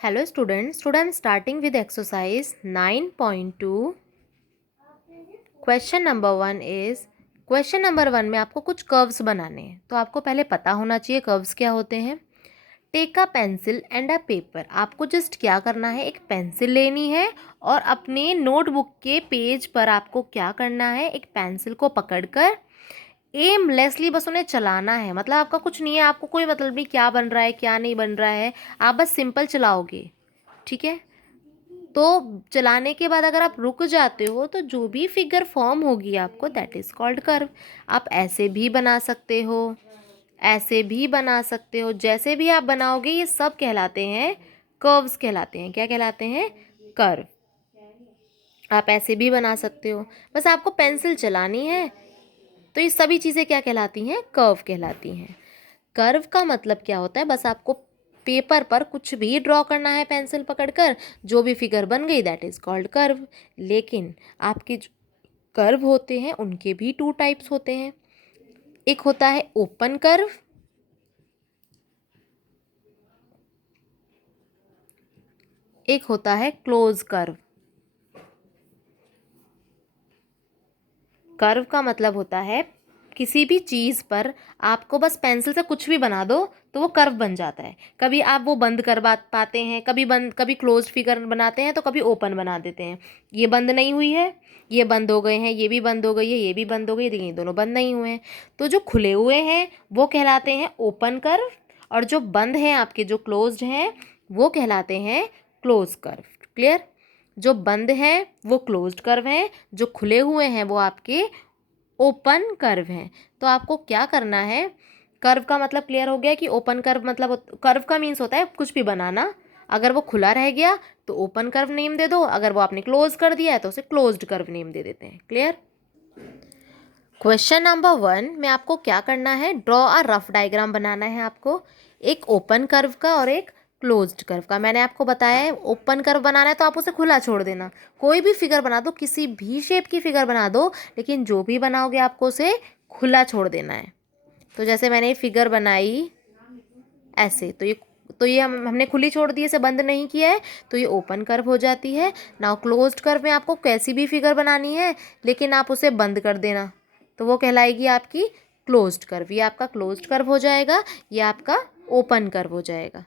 Hello students, today I am starting with exercise 9.2. Question number 1 is, question number 1 में आपको कुछ curves बनाने हैं, तो आपको पहले पता होना चाहिए कर्व्स क्या होते हैं। Take a pencil and a paper, आपको जस्ट क्या करना है, एक पेंसिल लेनी है और अपने नोटबुक के पेज पर आपको क्या करना है, एक पेंसिल को पकड़कर एमलेसली बस उन्हें चलाना है। मतलब आपका कुछ नहीं है, आपको कोई मतलब नहीं क्या बन रहा है क्या नहीं बन रहा है, आप बस सिंपल चलाओगे, ठीक है। तो चलाने के बाद अगर आप रुक जाते हो तो जो भी फिगर फॉर्म होगी आपको, दैट इज कॉल्ड कर्व। आप ऐसे भी बना सकते हो, ऐसे भी बना सकते हो, जैसे भी आप बनाओगे ये सब कहलाते हैं कर्व्स कहलाते हैं। क्या कहलाते हैं? कर्व। आप ऐसे भी बना सकते हो, बस आपको पेंसिल चलानी है। तो ये सभी चीज़ें क्या कहलाती हैं? कर्व कहलाती हैं। कर्व का मतलब क्या होता है? बस आपको पेपर पर कुछ भी ड्रॉ करना है पेंसिल पकड़कर, जो भी फिगर बन गई दैट इज कॉल्ड कर्व। लेकिन आपके जो कर्व होते हैं उनके भी टू टाइप्स होते हैं। एक होता है ओपन कर्व, एक होता है क्लोज कर्व। कर्व का मतलब होता है किसी भी चीज़ पर आपको बस पेंसिल से कुछ भी बना दो तो वो कर्व बन जाता है। कभी आप वो बंद कर पाते हैं, कभी क्लोज फिगर बनाते हैं, तो कभी ओपन बना देते हैं। ये बंद नहीं हुई है, ये बंद हो गए हैं, ये भी बंद हो गई है, ये भी बंद हो गई, लेकिन ये दोनों बंद नहीं हुए हैं। तो जो खुले हुए हैं वो कहलाते हैं ओपन कर्व, और जो बंद हैं आपके, जो क्लोज्ड हैं, वो कहलाते हैं क्लोज कर्व। क्लियर? जो बंद हैं वो क्लोज्ड कर्व हैं, जो खुले हुए हैं वो आपके ओपन कर्व हैं। तो आपको क्या करना है, कर्व का मतलब क्लियर हो गया कि ओपन कर्व मतलब, कर्व का मीन्स होता है कुछ भी बनाना। अगर वो खुला रह गया तो ओपन कर्व नेम दे दो, अगर वो आपने क्लोज कर दिया है तो उसे क्लोज्ड कर्व नेम दे देते हैं। क्लियर? क्वेश्चन नंबर 1 में आपको क्या करना है, ड्रॉ अ रफ डायग्राम बनाना है आपको, एक ओपन कर्व का और एक क्लोज्ड कर्व का। मैंने आपको बताया है ओपन कर्व बनाना है तो आप उसे खुला छोड़ देना, कोई भी फिगर बना दो, किसी भी शेप की फिगर बना दो, लेकिन जो भी बनाओगे आपको उसे खुला छोड़ देना है। तो जैसे मैंने ये फिगर बनाई ऐसे, तो ये हमने खुली छोड़ दी, इसे बंद नहीं किया है, तो ये ओपन कर्व हो जाती है। नाउ क्लोज्ड कर्व में आपको कैसी भी फिगर बनानी है लेकिन आप उसे बंद कर देना, तो वो कहलाएगी आपकी क्लोज्ड कर्व। ये आपका क्लोज्ड कर्व हो जाएगा, ये आपका ओपन कर्व हो जाएगा।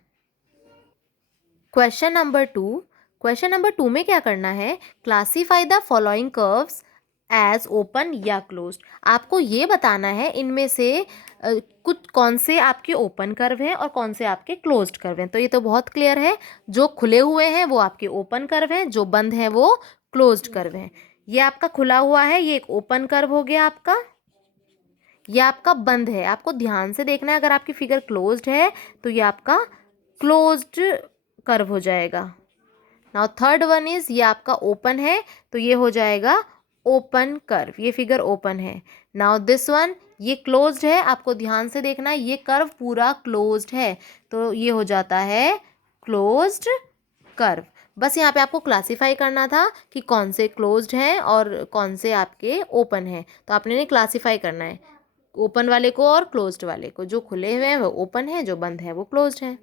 क्वेश्चन नंबर 2, क्वेश्चन नंबर 2 में क्या करना है, classify the following curves as open या क्लोज्ड। आपको ये बताना है इनमें से कुछ कौन से आपके ओपन कर्व हैं और कौन से आपके क्लोज्ड कर्व हैं। तो ये तो बहुत क्लियर है, जो खुले हुए हैं वो आपके ओपन कर्व हैं, जो बंद हैं वो क्लोज्ड कर्व हैं। ये आपका खुला हुआ है, ये एक ओपन कर्व हो गया आपका। ये आपका बंद है, आपको ध्यान से देखना है, अगर आपकी फिगर क्लोज्ड है तो ये आपका क्लोज्ड कर्व हो जाएगा। नाउ थर्ड वन इज, ये आपका ओपन है तो ये हो जाएगा ओपन कर्व, ये फिगर ओपन है। नाउ दिस वन, ये क्लोज्ड है, आपको ध्यान से देखना है, ये कर्व पूरा क्लोज्ड है, तो ये हो जाता है क्लोज्ड कर्व। बस यहाँ पे आपको क्लासीफाई करना था कि कौन से क्लोज्ड हैं और कौन से आपके ओपन हैं, तो आपने इन्हें क्लासीफाई करना है, ओपन वाले को और क्लोज्ड वाले को। जो खुले हुए हैं वो ओपन है, जो बंद है वो क्लोज्ड है।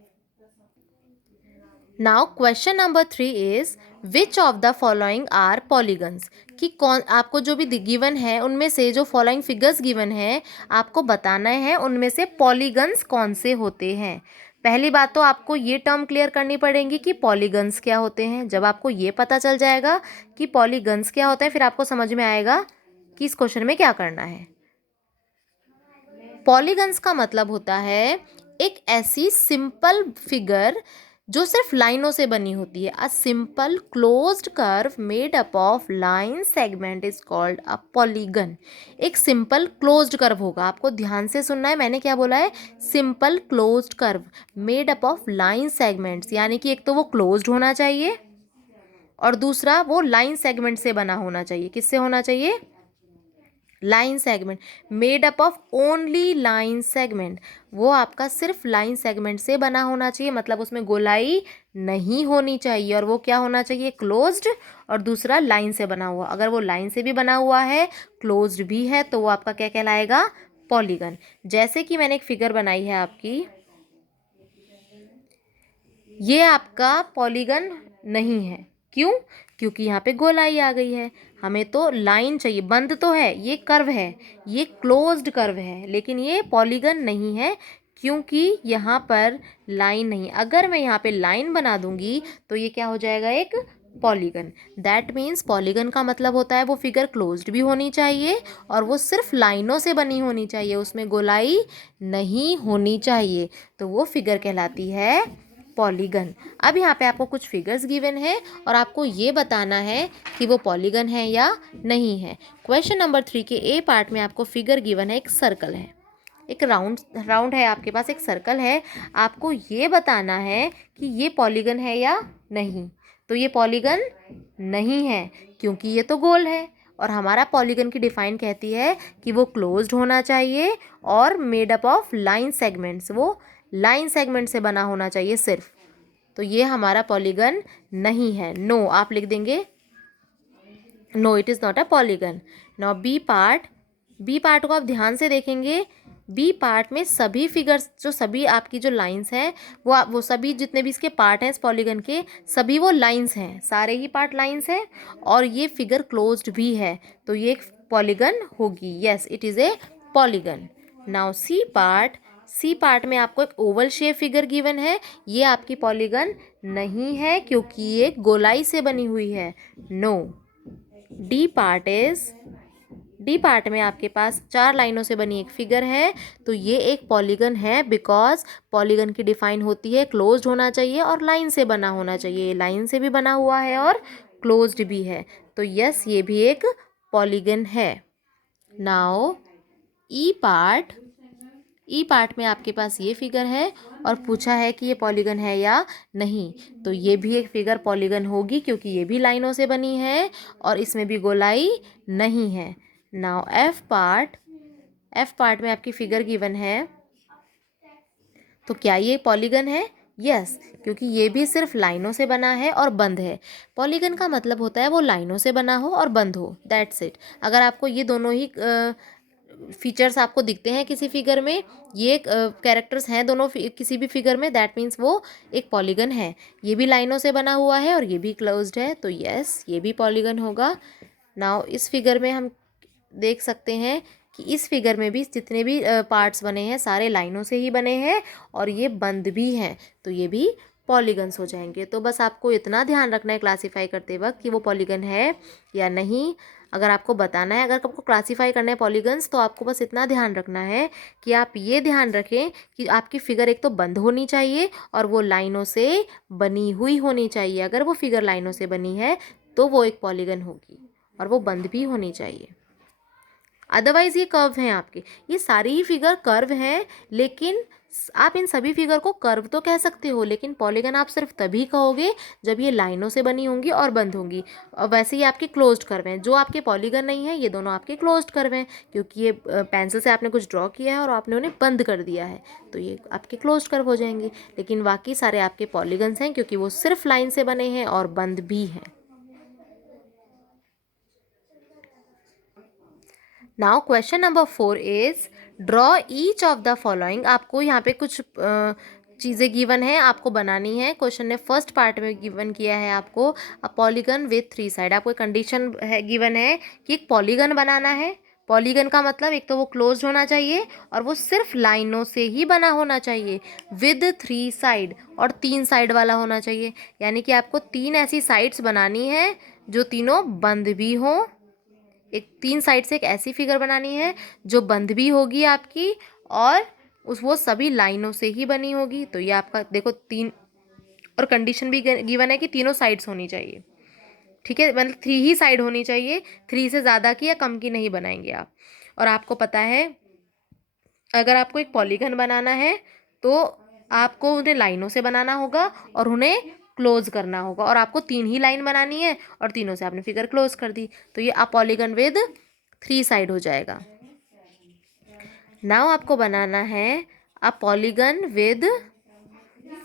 Now question number 3 is, which of the following are polygons. कि कौन, आपको जो भी गिवन है उनमें से जो फॉलोइंग फिगर्स गिवन है आपको बताना है उनमें से पॉलीगन्स कौन से होते हैं। पहली बात तो आपको ये टर्म क्लियर करनी पड़ेगी कि पॉलीगन्स क्या होते हैं। जब आपको ये पता चल जाएगा कि पॉलीगन्स क्या होते हैं, फिर आपको समझ में आएगा कि इस क्वेश्चन में क्या करना है। पॉलीगन्स का मतलब होता है एक ऐसी सिंपल फिगर जो सिर्फ लाइनों से बनी होती है। A simple closed curve made up of line segment is called a polygon. एक सिंपल क्लोज्ड कर्व होगा, आपको ध्यान से सुनना है, मैंने क्या बोला है, simple closed curve made up of line segments, यानी कि एक तो वो क्लोज्ड होना चाहिए और दूसरा वो लाइन सेगमेंट से बना होना चाहिए। किससे होना चाहिए? Line segment, made up of only line segment, वो आपका सिर्फ लाइन सेगमेंट से बना होना चाहिए, मतलब उसमें गोलाई नहीं होनी चाहिए, और वो क्या होना चाहिए, क्लोज्ड, और दूसरा लाइन से बना हुआ। अगर वो लाइन से भी बना हुआ है, क्लोज्ड भी है, तो वो आपका क्या कहलाएगा, पॉलीगन। जैसे कि मैंने एक फिगर बनाई है आपकी, ये आपका पॉलीगन नहीं है। क्यों? क्योंकि यहाँ पे गोलाई आ गई है। हमें तो लाइन चाहिए, बंद तो है, ये कर्व है, ये क्लोज्ड कर्व है, लेकिन ये पॉलीगन नहीं है क्योंकि यहाँ पर लाइन नहीं। अगर मैं यहाँ पे लाइन बना दूंगी तो ये क्या हो जाएगा, एक पॉलीगन। दैट मीन्स पॉलीगन का मतलब होता है वो फिगर क्लोज्ड भी होनी चाहिए और वो सिर्फ लाइनों से बनी होनी चाहिए, उसमें गोलाई नहीं होनी चाहिए, तो वो फिगर कहलाती है पॉलीगन। अब यहाँ पे आपको कुछ फिगर्स गिवन है और आपको ये बताना है कि वो पॉलीगन है या नहीं है। क्वेश्चन नंबर 3 के ए पार्ट में आपको फिगर गिवन है, एक सर्कल है, एक राउंड है आपके पास, एक सर्कल है। आपको ये बताना है कि ये पॉलीगन है या नहीं। तो ये पॉलीगन नहीं है क्योंकि ये तो गोल है और हमारा पॉलीगन की डिफाइन कहती है कि वो क्लोज्ड होना चाहिए और made up of line segments, वो लाइन सेगमेंट से बना होना चाहिए सिर्फ। तो ये हमारा पॉलीगन नहीं है। नो आप लिख देंगे, no it is not a polygon. Now B part, B part को आप ध्यान से देखेंगे। बी पार्ट में सभी फिगर्स, जो सभी आपकी जो लाइंस हैं वो सभी जितने भी इसके पार्ट हैं इस पॉलीगन के, सभी वो लाइंस हैं, सारे ही पार्ट लाइंस हैं और ये फिगर क्लोज्ड भी है, तो ये एक पॉलीगन होगी। Yes it is a polygon. Now C part, C part में आपको एक ओवल शेप फिगर गिवन है, ये आपकी पॉलीगन नहीं है क्योंकि ये गोलाई से बनी हुई है। No. D part is, D part में आपके पास 4 लाइनों से बनी एक फिगर है, तो ये एक पॉलीगन है बिकॉज पॉलीगन की डिफाइन होती है क्लोज्ड होना चाहिए और लाइन से बना होना चाहिए, लाइन से भी बना हुआ है और क्लोज्ड भी है, तो यस ये भी एक पॉलीगन है। नाउ ई पार्ट, ई पार्ट में आपके पास ये फिगर है और पूछा है कि ये पॉलीगन है या नहीं, तो ये भी एक फिगर पॉलीगन होगी क्योंकि ये भी लाइनों से बनी है और इसमें भी गोलाई नहीं है। Now F part, F part में आपकी फिगर गिवन है, तो क्या ये पॉलीगन है? यस क्योंकि ये भी सिर्फ लाइनों से बना है और बंद है। पॉलीगन का मतलब होता है वो लाइनों से बना हो और बंद हो, दैट्स इट। अगर आपको ये दोनों ही फीचर्स आपको दिखते हैं किसी फिगर में, ये कैरेक्टर्स हैं दोनों किसी भी फिगर में, दैट मीन्स वो एक पॉलीगन है। ये भी लाइनों से बना हुआ है और ये भी क्लोज्ड है, तो यस ये भी पॉलीगन होगा। नाउ इस फिगर में हम देख सकते हैं कि इस फिगर में भी जितने भी पार्ट्स बने हैं सारे लाइनों से ही बने हैं और ये बंद भी हैं, तो ये भी पॉलीगन्स हो जाएंगे। तो बस आपको इतना ध्यान रखना है क्लासीफाई करते वक्त कि वो पॉलीगन है या नहीं। अगर आपको बताना है, अगर आपको क्लासीफाई करना है पॉलीगन्स, तो आपको बस इतना ध्यान रखना है कि आप ये ध्यान रखें कि आपकी फिगर एक तो बंद होनी चाहिए और वो लाइनों से बनी हुई होनी चाहिए। अगर वो फिगर लाइनों से बनी है तो वो एक पॉलीगन होगी और वो बंद भी होनी चाहिए, अदरवाइज ये कर्व हैं आपके, ये सारी ही फिगर कर्व हैं, लेकिन आप इन सभी फिगर को कर्व तो कह सकते हो, लेकिन पॉलीगन आप सिर्फ तभी कहोगे जब ये लाइनों से बनी होंगी और बंद होंगी। और वैसे ही आपके क्लोज्ड कर्व हैं, जो आपके पॉलीगन नहीं है ये दोनों आपके क्लोज्ड कर्व हैं, क्योंकि ये पेंसिल से आपने कुछ ड्रॉ किया है और आपने उन्हें बंद कर दिया है, तो ये आपके क्लोज्ड कर्व हो जाएंगे। लेकिन बाकी सारे आपके पॉलीगन्स हैं क्योंकि वो सिर्फ लाइन से बने हैं और बंद भी हैं। Now question number 4 is draw each of the following. आपको यहाँ पे कुछ चीज़ें गिवन है, आपको बनानी है। क्वेश्चन ने फर्स्ट पार्ट में गिवन किया है आपको अ पॉलीगन विथ 3 साइड। आपको कंडीशन है गिवन है कि एक पॉलीगन बनाना है। पॉलीगन का मतलब एक तो वो क्लोज्ड होना चाहिए और वो सिर्फ लाइनों से ही बना होना चाहिए, विद 3 साइड, और 3 साइड वाला होना चाहिए। यानी कि आपको 3 ऐसी साइड्स बनानी है जो तीनों बंद भी हों। एक 3 साइड से एक ऐसी फिगर बनानी है जो बंद भी होगी आपकी और उस वो सभी लाइनों से ही बनी होगी। तो ये आपका देखो 3, और कंडीशन भी गिवन है कि तीनों साइड्स होनी चाहिए, ठीक है, मतलब 3 ही साइड होनी चाहिए, 3 से ज़्यादा की या कम की नहीं बनाएंगे आप। और आपको पता है अगर आपको एक पॉलीगन बनाना है तो आपको उन्हें लाइनों से बनाना होगा और उन्हें क्लोज करना होगा, और आपको 3 ही लाइन बनानी है और तीनों से आपने फिगर क्लोज कर दी, तो ये अ पॉलीगन विद 3 साइड हो जाएगा। नाउ आपको बनाना है a polygon with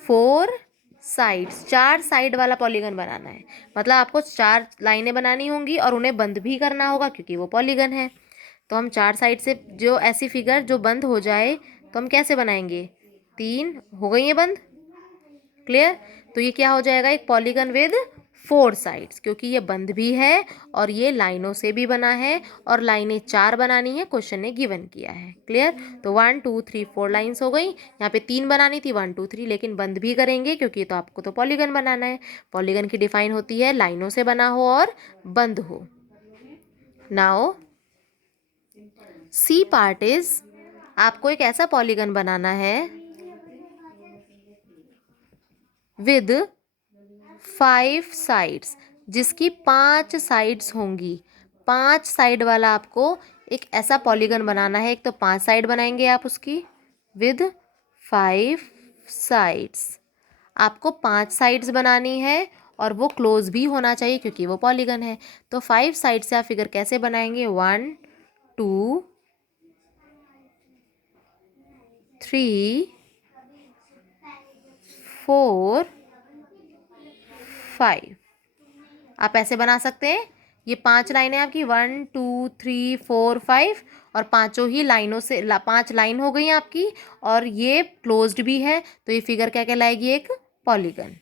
4 sides, 4 side वाला पॉलीगन बनाना है। मतलब आपको 4 लाइनें बनानी होंगी और उन्हें बंद भी करना होगा क्योंकि वो पॉलीगन है। तो हम 4 साइड से जो ऐसी फिगर जो बंद हो जाए तो हम कैसे बनाएंगे, 3 हो गई है बंद, क्लियर। तो ये क्या हो जाएगा, एक पॉलीगन विद 4 साइड्स, क्योंकि ये बंद भी है और ये लाइनों से भी बना है और लाइनें 4 बनानी है, क्वेश्चन ने गिवन किया है। क्लियर। तो 1 2 3 4 लाइन्स हो गई। यहाँ पे 3 बनानी थी, 1 2 3, लेकिन बंद भी करेंगे क्योंकि तो आपको तो पॉलीगन बनाना है। पॉलीगन की डिफाइन होती है लाइनों से बना हो और बंद हो। नाउ सी पार्ट इज, आपको एक ऐसा पॉलीगन बनाना है विद 5 साइड्स, जिसकी 5 साइड्स होंगी। 5 साइड वाला आपको एक ऐसा पॉलीगन बनाना है। एक तो 5 साइड बनाएंगे आप उसकी विद 5 साइड्स। आपको 5 साइड्स बनानी है और वो क्लोज भी होना चाहिए क्योंकि वो पॉलीगन है। तो 5 साइड से आप फिगर कैसे बनाएंगे, 1 2 3 4 5, आप ऐसे बना सकते हैं। ये 5 लाइनें आपकी 1 2 3 4 5, और पांचों ही लाइनों से 5 लाइन हो गई आपकी, और ये क्लोज्ड भी है, तो ये फिगर क्या कहलाएगी, एक polygon.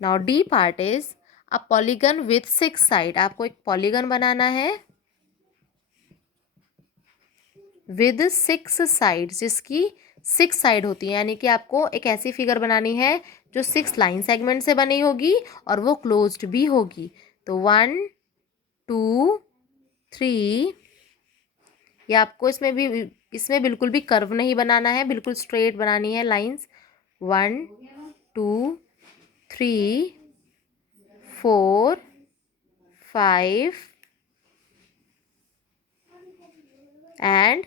Now D part is a polygon with 6 side. आपको एक पॉलीगन बनाना है विद 6 साइड, जिसकी 6 साइड होती है, यानी कि आपको एक ऐसी फिगर बनानी है जो 6 लाइन सेगमेंट से बनी होगी और वो क्लोज्ड भी होगी। तो 1 2 3, ये आपको इसमें बिल्कुल भी कर्व नहीं बनाना है, बिल्कुल स्ट्रेट बनानी है लाइंस। 1 2 3 4 5 एंड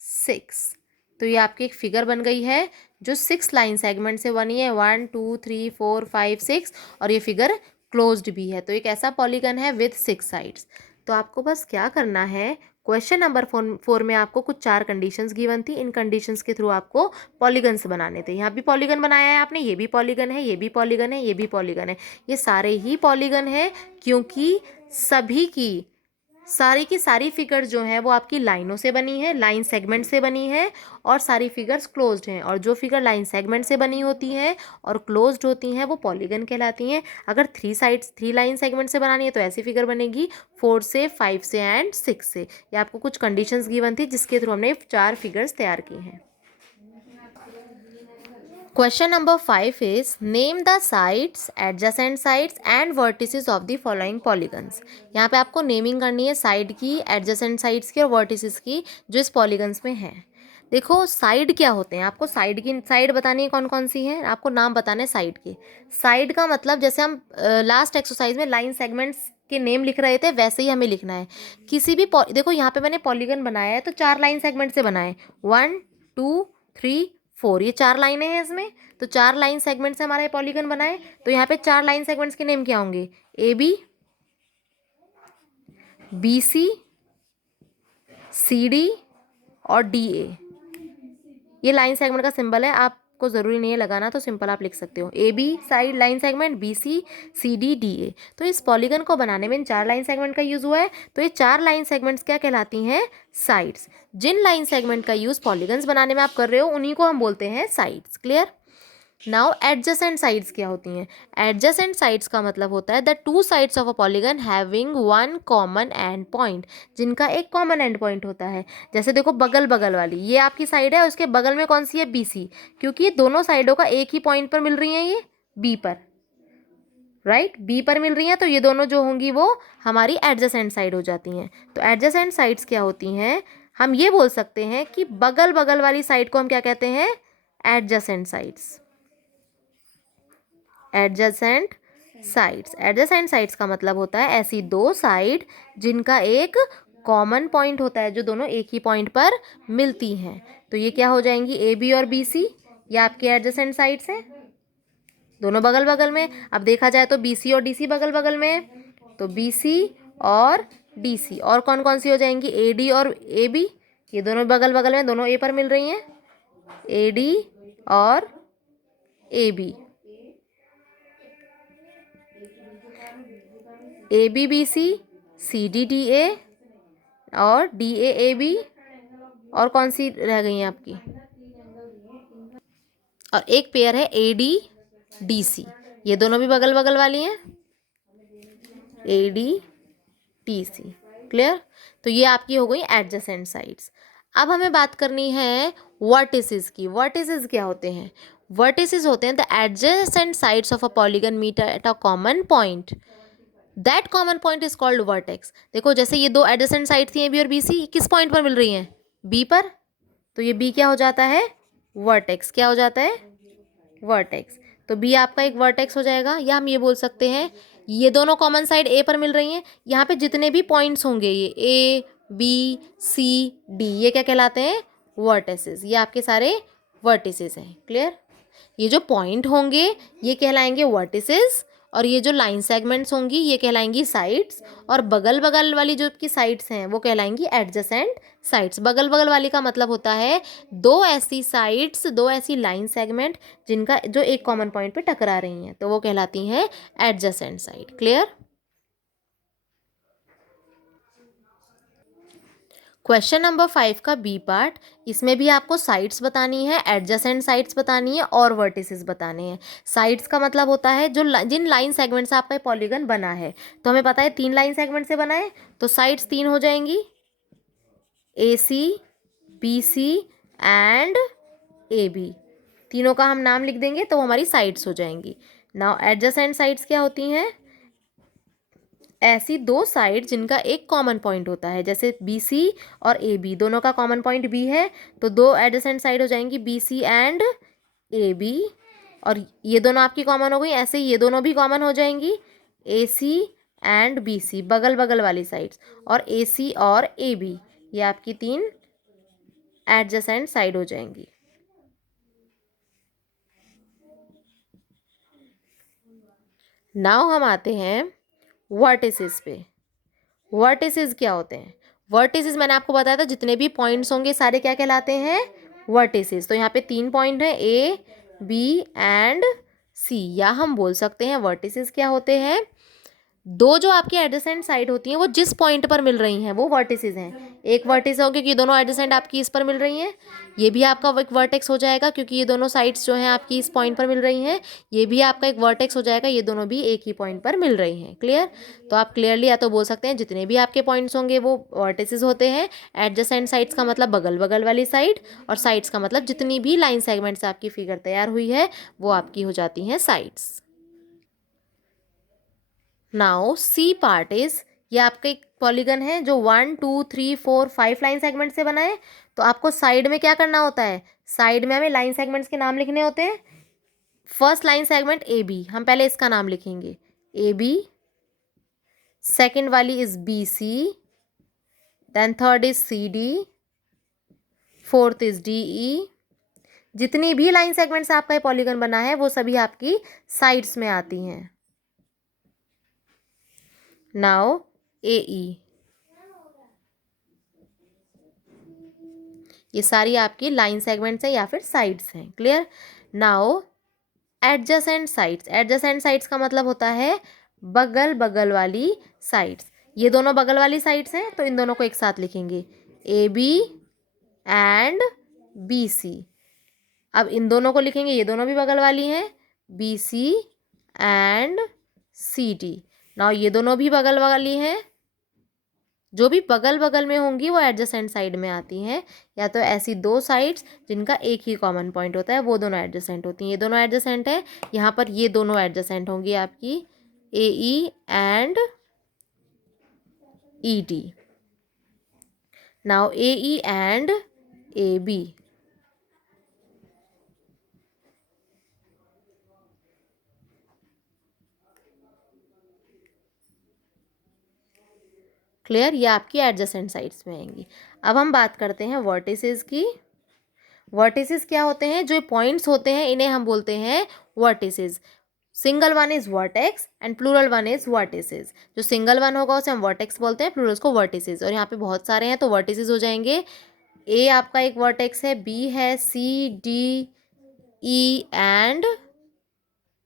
6। तो ये आपकी एक फिगर बन गई है जो 6 लाइन सेगमेंट से बनी है, 1 2 3 4 5 6, और ये फिगर क्लोज्ड भी है। तो एक ऐसा पॉलीगन है विथ 6 साइड्स। तो आपको बस क्या करना है, क्वेश्चन नंबर 4 में आपको कुछ 4 कंडीशंस गिवन थी। इन कंडीशंस के थ्रू आपको पॉलीगन्स बनाने थे। यहाँ भी पॉलीगन बनाया है आपने, ये भी पॉलीगन है, ये भी पॉलीगन है, ये भी पॉलीगन है, ये सारे ही पॉलीगन है, क्योंकि सभी की सारी की सारी फिगर्स जो हैं वो आपकी लाइनों से बनी है, लाइन सेगमेंट से बनी है, और सारी फिगर्स क्लोज्ड हैं। और जो फिगर लाइन सेगमेंट से बनी होती हैं और क्लोज्ड होती हैं वो पॉलीगन कहलाती हैं। अगर 3 लाइन सेगमेंट से बनानी है तो ऐसी फिगर बनेगी 4 से 5 से एंड 6 से। ये आपको कुछ कंडीशंस गिवन थी जिसके थ्रू हमने 4 फिगर्स तैयार की हैं। Question number 5 is name the sides, adjacent sides and vertices of the following polygons। यहाँ पे आपको नेमिंग करनी है साइड की, एडजेसेंट साइड्स की और वर्टिसेस की जो इस पॉलीगन्स में हैं। देखो साइड क्या होते हैं, आपको साइड की साइड बतानी है कौन कौन सी हैं, आपको नाम बताने हैं साइड के। साइड का मतलब जैसे हम लास्ट एक्सरसाइज में लाइन सेगमेंट्स के नेम लिख रहे थे वैसे ही हमें लिखना है। किसी भी देखो यहाँ पे मैंने पॉलीगन बनाया है तो 4 लाइन सेगमेंट से बनाए, 1 2 3 4, ये 4 लाइनें हैं इसमें। तो 4 लाइन सेगमेंट से हमारा ये पॉलीगन बनाए, तो यहाँ पे 4 लाइन सेगमेंट्स के नेम क्या होंगे, AB BC CD और DA। ये लाइन सेगमेंट का सिंबल है, आपको ज़रूरी नहीं है लगाना, तो सिंपल आप लिख सकते हो AB side line segment, BC CD DA। तो इस पॉलीगन को बनाने में इन 4 लाइन सेगमेंट का यूज़ हुआ है। तो ये 4 लाइन सेगमेंट्स क्या कहलाती हैं, साइड्स। जिन लाइन सेगमेंट का यूज़ पॉलीगन्स बनाने में आप कर रहे हो उन्हीं को हम बोलते हैं sides. Clear. Now adjacent sides क्या होती हैं। एडजेसेंट साइड्स का मतलब होता है the 2 sides of a polygon having 1 common and point, जिनका एक कॉमन एंड पॉइंट होता है। जैसे देखो बगल बगल वाली ये आपकी साइड है, उसके बगल में कौन सी है, BC, क्योंकि दोनों साइडों का एक ही पॉइंट पर मिल रही हैं, ये B पर, राइट, B पर मिल रही हैं, तो ये दोनों जो होंगी वो हमारी एडजेसेंट साइड हो जाती हैं। तो एडजेसेंट साइड्स क्या होती हैं, हम ये बोल सकते हैं कि बगल बगल वाली साइड को हम क्या कहते हैं, adjacent sides. Adjacent sides, adjacent sides का मतलब होता है ऐसी 2 साइड जिनका एक कॉमन पॉइंट होता है, जो दोनों एक ही पॉइंट पर मिलती हैं। तो ये क्या हो जाएंगी, AB और BC, ये आपकी एडजेसेंट साइड्स हैं, दोनों बगल बगल में। अब देखा जाए तो BC और DC बगल बगल में है, तो BC और DC। और कौन कौन सी हो जाएंगी, AD और AB, ये दोनों बगल बगल में, दोनों A पर मिल रही हैं, AD और AB। ABBC CDDA और DAAB, और कौन सी रह गई हैं आपकी, और एक पेयर है AD DC, ये दोनों भी बगल बगल वाली हैं, AD TC। क्लियर? तो ये आपकी हो गई एडजेसेंट साइड्स। अब हमें बात करनी है वर्टिसेस की। वर्टिसेस क्या होते हैं? वर्टिसेस होते हैं the adjacent sides of a polygon meet at a common point, that common point is called vertex. देखो जैसे ये दो एडजेसेंट साइड थी, ए बी और बी सी, किस पॉइंट पर मिल रही हैं? बी पर। तो ये बी क्या हो जाता है? वर्टेक्स। क्या हो जाता है? वर्टेक्स। तो बी आपका एक वर्टेक्स हो जाएगा, या हम ये बोल सकते हैं ये दोनों कॉमन साइड ए पर मिल रही हैं, यहाँ पे जितने भी पॉइंट्स होंगे ये ए बी सी डी, ये क्या कहलाते हैं? वर्टिसेस। ये आपके सारे वर्टिसेस हैं। क्लियर? ये जो पॉइंट होंगे ये कहलाएंगे वर्टिसेस, और ये जो लाइन सेगमेंट्स होंगी ये कहलाएंगी साइड्स, और बगल बगल वाली जो की साइड्स हैं वो कहलाएंगी एडजेसेंट साइड्स। बगल बगल वाली का मतलब होता है दो ऐसी साइड्स, दो ऐसी लाइन सेगमेंट जिनका जो एक कॉमन पॉइंट पे टकरा रही हैं, तो वो कहलाती हैं adjacent side. Clear? Question number 5 का बी पार्ट, इसमें भी आपको साइड्स बतानी है, एडजेसेंट साइड्स बतानी है और वर्टिसेस बताने हैं। साइड्स का मतलब होता है जो जिन लाइन सेगमेंट से आपका पॉलीगन बना है। तो हमें पता है 3 लाइन सेगमेंट से बना है, तो साइड्स 3 हो जाएंगी, AC BC एंड AB। तीनों का हम नाम लिख देंगे तो वो हमारी साइड्स हो जाएंगी। नाउ एडजेसेंट साइड्स क्या होती हैं? ऐसी दो साइड जिनका एक कॉमन पॉइंट होता है, जैसे BC और AB दोनों का कॉमन पॉइंट B है, तो दो एडजेसेंट साइड हो जाएंगी BC एंड AB, और ये दोनों आपकी कॉमन हो गई। ऐसे ही ये दोनों भी कॉमन हो जाएंगी, AC एंड BC बगल बगल वाली साइड्स, और AC और AB ये आपकी 3 एडजेसेंट साइड हो जाएंगी। नाउ हम आते हैं वर्टिसेस पे। वर्टिसेस क्या होते हैं? वर्टिसेस मैंने आपको बताया था जितने भी पॉइंट्स होंगे सारे क्या कहलाते हैं? वर्टिसेस। तो यहाँ पे 3 पॉइंट हैं, A B एंड C, या हम बोल सकते हैं वर्टिसेस क्या होते हैं? दो जो आपकी एडजेसेंट साइड होती हैं वो जिस पॉइंट पर मिल रही हैं वो वर्टिसेस हैं। एक वर्टिस होगी कि दोनों एडजेसेंट आपकी इस पर मिल रही हैं, ये भी आपका एक वर्टेक्स हो जाएगा क्योंकि ये दोनों साइड्स जो हैं आपकी इस पॉइंट पर मिल रही हैं। ये भी आपका एक वर्टेक्स हो जाएगा, ये दोनों भी एक ही पॉइंट पर मिल रही हैं। क्लियर? तो आप क्लियरली या तो बोल सकते हैं जितने भी आपके पॉइंट्स होंगे वो वर्टिसेस होते हैं। एडजेसेंट साइड्स का मतलब बगल बगल वाली साइड, और साइड्स का मतलब जितनी भी लाइन सेगमेंट्स आपकी फिगर तैयार हुई है वो आपकी हो जाती हैं sides. Now C part is, ये आपका एक पॉलीगन है जो 1 2 3 4 5 लाइन सेगमेंट से बना है। तो आपको साइड में क्या करना होता है? साइड में हमें लाइन सेगमेंट्स के नाम लिखने होते हैं। फर्स्ट लाइन सेगमेंट AB, हम पहले इसका नाम लिखेंगे AB। सेकेंड वाली is BC, then third is CD, fourth is DE। जितनी भी लाइन सेगमेंट्स आपका पॉलीगन बना है वो सभी आपकी साइड्स में आती हैं। नाउ AE, ये सारी आपकी लाइन सेगमेंट्स हैं या फिर साइड्स हैं। Clear? Now adjacent sides. Adjacent sides का मतलब होता है बगल बगल वाली साइड्स। ये दोनों बगल वाली साइड्स हैं तो इन दोनों को एक साथ लिखेंगे AB एंड BC। अब इन दोनों को लिखेंगे, ये दोनों भी बगल वाली हैं, BC एंड CD। नाउ ये दोनों भी बगल वाली हैं, जो भी बगल बगल में होंगी वो एडजेसेंट साइड में आती हैं, या तो ऐसी दो साइड्स जिनका एक ही कॉमन पॉइंट होता है वो दोनों एडजेसेंट होती हैं। ये दोनों एडजेसेंट है, यहाँ पर ये दोनों एडजेसेंट होंगी आपकी AE and ED। Now AE and AB, clear? ये आपकी एडजेसेंट साइड्स में आएंगी। अब हम बात करते हैं वर्टिसेस की। वर्टिसेस क्या होते हैं? जो पॉइंट्स होते हैं इन्हें हम बोलते हैं vertices. Single one is vertex and plural one is vertices. जो सिंगल वन होगा उसे हम वर्टेक्स बोलते हैं, प्लूरल्स को वर्टिसेस। और यहाँ पे बहुत सारे हैं तो वर्टिसेस हो जाएंगे। A आपका एक वर्टेक्स है, B है, C D E and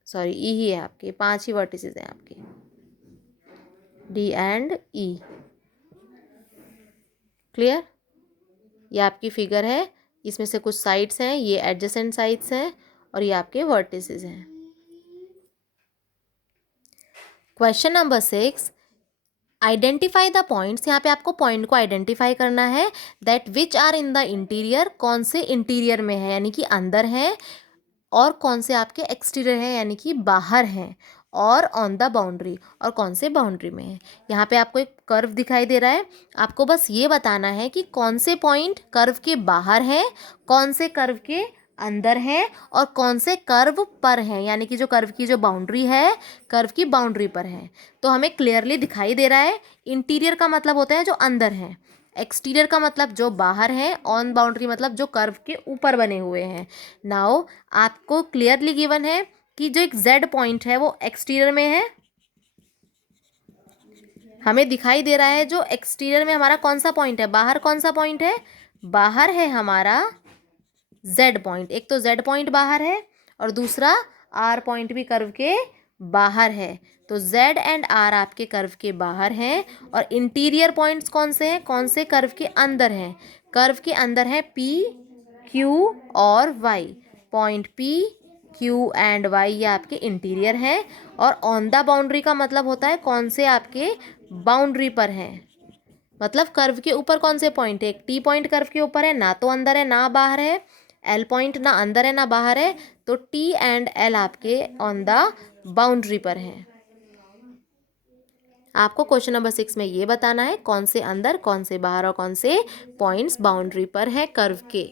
sorry E ही है आपके, 5 ही वर्टिसेस हैं आपके, D एंड E। क्लियर? ये आपकी फिगर है, इसमें से कुछ साइड्स हैं, ये एडजेसेंट साइड्स हैं और ये आपके वर्टिसेस हैं। Question number 6, identify the points. यहाँ पे आपको पॉइंट को आइडेंटिफाई करना है। That which are in the interior, कौन से इंटीरियर में है यानी कि अंदर है, और कौन से आपके एक्सटीरियर है यानी कि बाहर हैं, और ऑन द बाउंड्री, और कौन से बाउंड्री में है। यहाँ पे आपको एक कर्व दिखाई दे रहा है, आपको बस ये बताना है कि कौन से पॉइंट कर्व के बाहर हैं, कौन से कर्व के अंदर हैं, और कौन से कर्व पर हैं, यानी कि जो कर्व की जो बाउंड्री है कर्व की बाउंड्री पर है। तो हमें क्लियरली दिखाई दे रहा है। इंटीरियर का मतलब होता है जो अंदर है, एक्सटीरियर का मतलब जो बाहर है, ऑन बाउंड्री मतलब जो कर्व के ऊपर बने हुए हैं। नाउ आपको क्लियरली गिवन है कि जो एक जेड पॉइंट है वो एक्सटीरियर में है। हमें दिखाई दे रहा है जो एक्सटीरियर में हमारा कौन सा पॉइंट है, बाहर कौन सा पॉइंट है, बाहर है हमारा जेड पॉइंट। एक तो जेड पॉइंट बाहर है और दूसरा आर पॉइंट भी कर्व के बाहर है। तो जेड एंड आर आपके कर्व के बाहर हैं। और इंटीरियर पॉइंट्स कौन से हैं, कौन से कर्व के अंदर हैं, कर्व के अंदर है पी, क्यू और Y. Point P, Q and Y ये आपके इंटीरियर हैं। और ऑन द बाउंड्री का मतलब होता है कौन से आपके बाउंड्री पर हैं, मतलब कर्व के ऊपर कौन से पॉइंट है। एक टी पॉइंट कर्व के ऊपर है, ना तो अंदर है ना बाहर है। एल पॉइंट ना अंदर है ना बाहर है। तो टी एंड एल आपके ऑन द बाउंड्री पर हैं। आपको क्वेश्चन नंबर 6 में ये बताना है कौन से अंदर, कौन से बाहर और कौन से पॉइंट्स बाउंड्री पर है कर्व के।